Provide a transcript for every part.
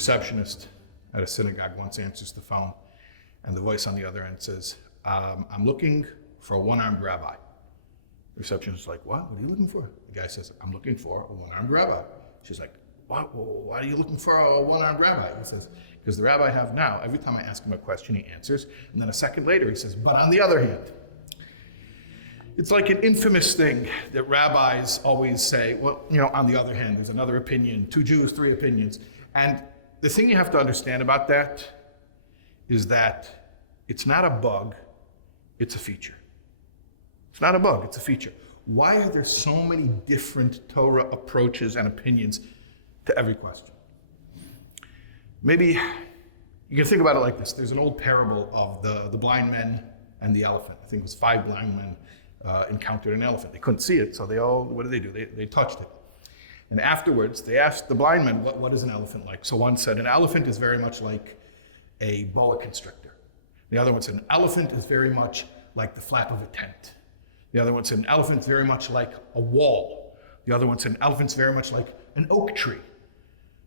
receptionist at a synagogue once answers the phone, and the voice on the other end says, I'm looking for a one-armed rabbi. The receptionist is like, what? What are you looking for? The guy says, I'm looking for a one-armed rabbi. She's like, what? Why are you looking for a one-armed rabbi? He says, because the rabbi I have now, every time I ask him a question, he answers. And then a second later, he says, but on the other hand. It's like an infamous thing that rabbis always say, well, on the other hand, there's another opinion, 2 Jews, 3 opinions. And the thing you have to understand about that is that it's not a bug, it's a feature. It's not a bug, it's a feature. Why are there so many different Torah approaches and opinions to every question? Maybe you can think about it like this. There's an old parable of the blind men and the elephant. I think it was 5 blind men encountered an elephant. They couldn't see it, so what did? They touched it. And afterwards, they asked the blind men, what is an elephant like? So one said, an elephant is very much like a boa constrictor. The other one said, an elephant is very much like the flap of a tent. The other one said, an elephant is very much like a wall. The other one said, an elephant's very much like an oak tree.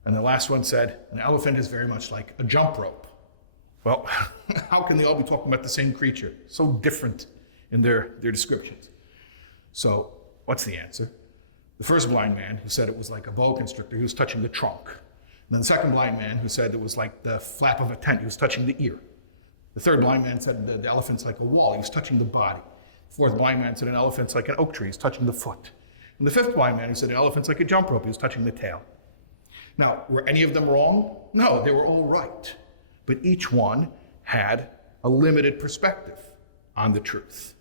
And the last one said, an elephant is very much like a jump rope. Well, how can they all be talking about the same creature? So different in their descriptions. So what's the answer? The first blind man who said it was like a boa constrictor, he was touching the trunk. And then the second blind man who said it was like the flap of a tent, he was touching the ear. The third blind man said the elephant's like a wall, he was touching the body. The fourth blind man said an elephant's like an oak tree, he's touching the foot. And the fifth blind man who said an elephant's like a jump rope, he was touching the tail. Now, were any of them wrong? No, they were all right. But each one had a limited perspective on the truth.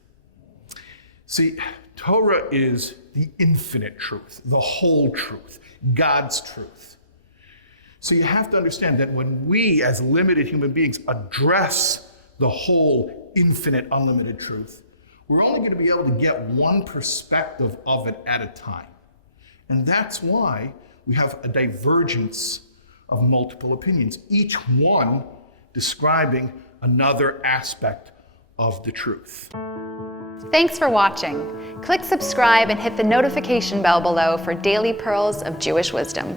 See, Torah is the infinite truth, the whole truth, God's truth. So you have to understand that when we as limited human beings address the whole infinite, unlimited truth, we're only going to be able to get one perspective of it at a time. And that's why we have a divergence of multiple opinions, each one describing another aspect of the truth. Thanks for watching. Click subscribe and hit the notification bell below for daily pearls of Jewish wisdom.